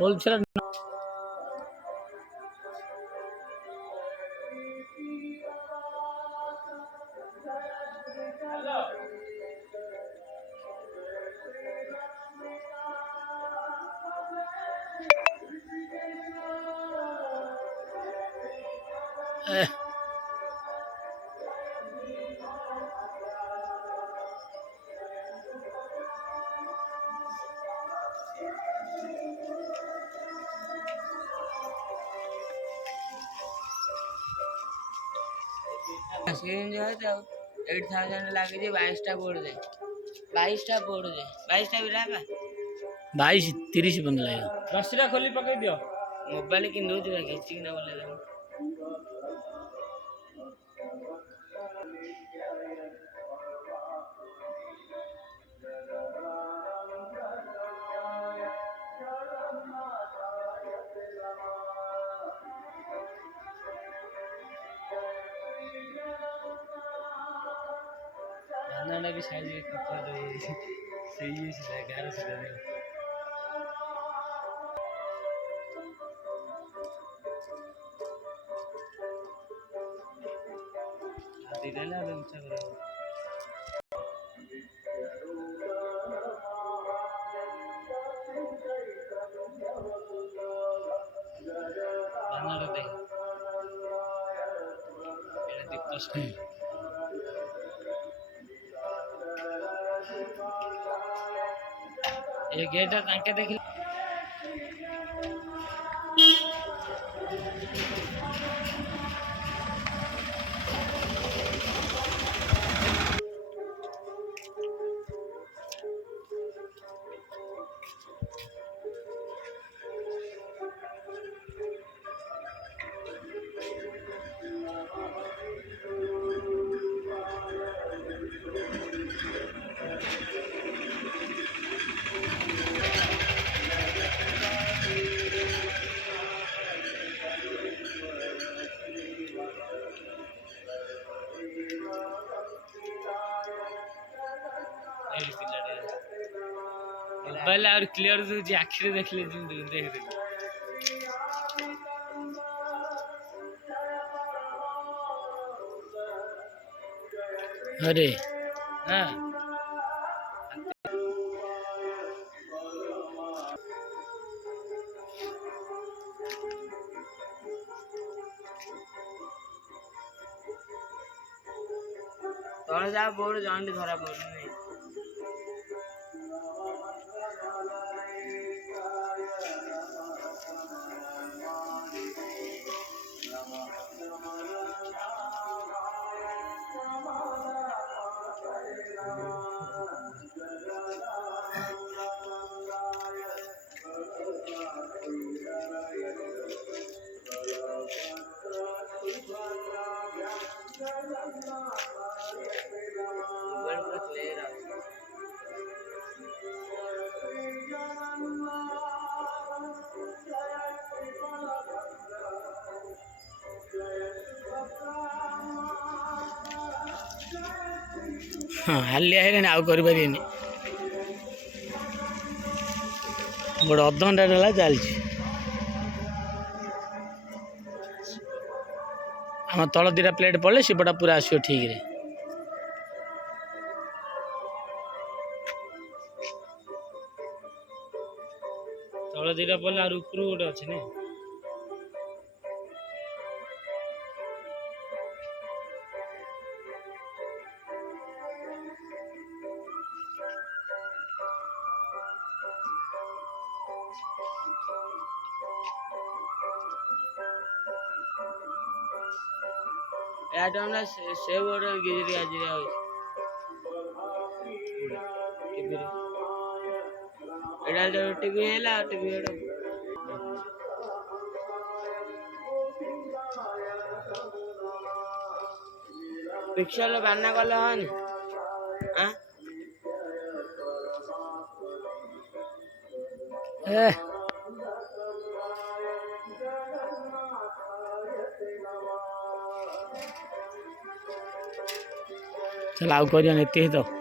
Wholesale. Screen जो है तो 8000 लागे जे 22टा बोर्ड दे 22टा बोर्ड दे 22टा बिरा बा 22 30 बन लायो रसीरा खोली पकई दियो मोबाइल किन दो जो खींची ना बोले दे अन्ना भी साइज एक कर दे सही है 11 से दे आदि ले ला बंचा करो अन्ना दे ये दिक्कत ये गेट ताके देख मोबाइल और क्लियर जो आखिर देख ले देख दे अरे हां तोड़ जा बोर्ड जान धरा बोर्ड नहीं Well, हाँ हालिया है आउ कर गोटे अधघंटा चलती आम तल दीटा प्लेट पड़े सेपटा पूरा आसो ठीक रे तल दीटा पड़े आर ऊपर गोटे अच्छे ना से गिरी आज टीवी है टीवी पिक्चर बान्ना कले हन चल आउ कर तो